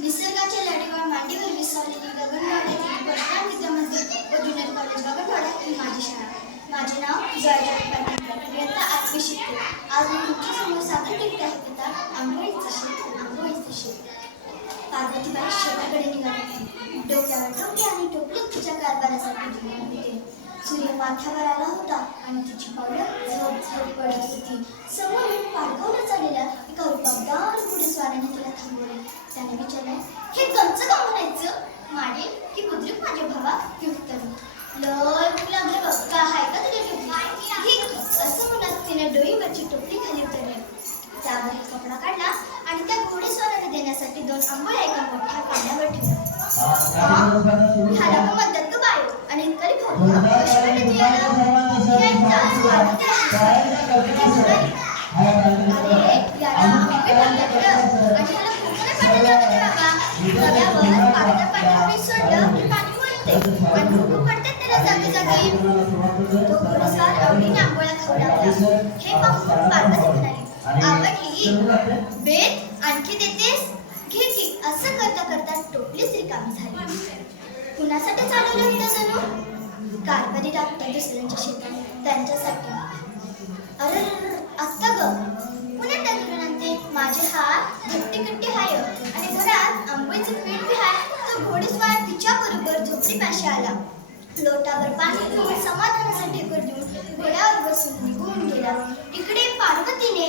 निसर्गाच्या लाडीवर मांडीवर विसरलेली गगनवाड्यातील परशुराम विद्यामंदिर व ज्युनियर कॉलेज गगनवाडा ही माझी शाळा माझे नाव जयराज पाटील इयत्ता आठवी शिकते. आज मी तुमच्यासमोर सादर करीत आहे पिता आंघोळीचं शेत आंघोळीचं शेत. पार्वतीबाई शेताकडे निघाली. डोक्यावर टोपली आणि टोपलीत तिच्या कारभारासाठी घेऊन होते सूर्य माथ्यावर आला होता आणि तिची पावडं झोप झोप पडत होती. समोरून पाडगावला चाललेल्या एका रुपाबदार पुढे स्वाराने तिला थांबवले. हे कंच का म्हणायचं माडे की बुद्रुक माझ्या भावा की उत्तर लय भूक लागले बघ का हाय का तुझ्या टोपली असं म्हणत तिने डोईवरची टोपली खाली उतरली. त्यावर कपडा काढला आणि त्या घोडेस्वाराने देण्यासाठी दोन आंबोळ्या एका मोठ्या पाण्यावर ठेवल्या. ह्याला पण म्हणतात का बायो आणि तरी भाऊ कशी भेटली याला अरे याला पण वळते आणि त्याला जागी जागी तो आवडीने खाऊ लागला हे पाहून पार्वती म्हणाली आवडली बेत आणखी देतेस घे की असं करता करता टोपलीच रिकामी झाली कुणासाठी चालवलं हिला जणू कारभारी लागते दुसऱ्यांच्या शेतात त्यांच्यासाठी अरे आत्ता ग पुन्हा टाकलं नंते माझे हात घट्टी घट्टी हाय लोटावर पाणी घेऊन समाधानासाठी घोड्यावर बसून निघून गेला. इकडे पार्वतीने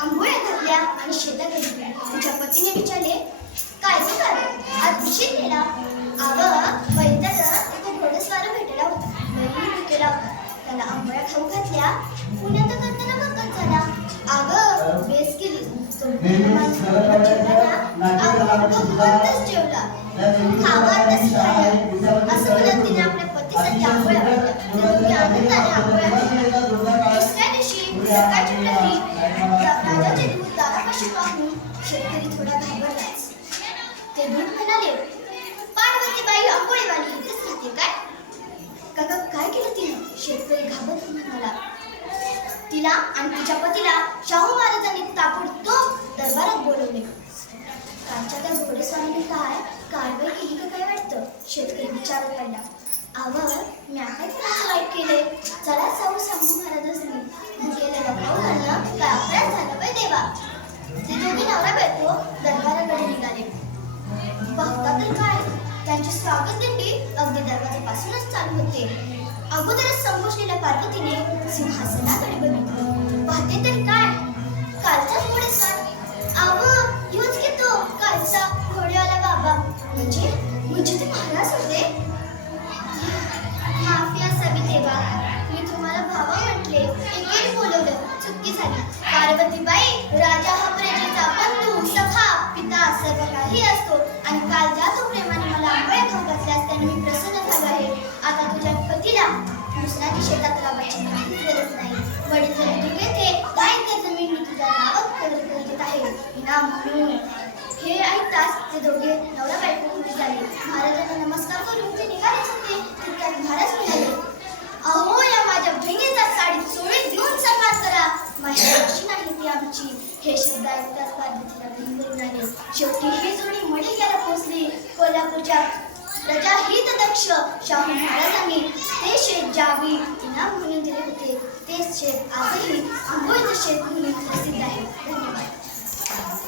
आंघोळ्या घातल्या आणि शेताकडे गेली तिच्या पतीने विचारले काय गं काय आज उशीर केला. अव वैद्याचं एका घोडेस्वार भेटला होता. बैल भेटला होता त्याला आंघोळ्या खाऊ घातल्या. पुण्यात करताना भगत झाला. अगं बेस केली. तो जेवला. तो खावा तस खाया असं म्हणत तिने आपल्या पतीसाठी आंघोळ्या घातल्या ते दोघे आनंदाने आंघोळ्या घातल्या दुसऱ्या दिवशी सकाळची प्रहरी राजाचे दूध दारापाशी पाहून शेतकरी थोडा घाबरलाच ते दूध म्हणाले पार्वतीबाई आंघोळीवाली इथेच राहते काय काका काय केलं तिने शेतकरी घाबरत म्हणाला तिला आणि तिच्या पतीला शाहू महाराजांनी ताबडतोब दरबारात बोलवले. त्यांची अगदी दरवाजापासूनच चालू होते. अगोदरच संभोषलेल्या पार्वतीने सिंहासनाकडे बघितलं पाहते तर काय? कालचाच सण आव ह्योच घेतो. कालचा घोडेवाला बाबा. म्हणजे म्हणजे ते महाराज होते? माफी असावी देवा. मी तुम्हाला भावा म्हटले. एकेरी बोलवलं. चुकी झाली. पार्वतीबाई राजा हा प्रजेचा बंधू सखा पिता सर्व काही असतो. आणि काल जातो प्रेम मी प्रसन्न झालो आहे. आता तुझ्या पतीला कृष्णाची शेतात लावायची काहीच गरज नाही. वडील जरी तू येते काय ते जमीन मी तुझ्या नावात करत करत आहे. इनाम म्हणून हे ऐकताच ते दोघे नवरा बायको खुश झाले. महाराजांना नमस्कार करून ते निघालेच होते. तितक्यात महाराज म्हणाले अहो या माझ्या बहिणीचा साडी चोळी देऊन सन्मान करा. माझी अशी नाही ती आमची. हे शब्द ऐकताच पार्वतीला बहीण करून शेवटी ही जोडी मणिक्याला पोहोचली. कोल्हापूरच्या प्रजाहित दक्ष शाहू महाराजांनी ते शेत जावी इनाम म्हणून दिले होते ते शेत आजही आंबोईचं शेत म्हणून प्रसिद्ध आहे. धन्यवाद.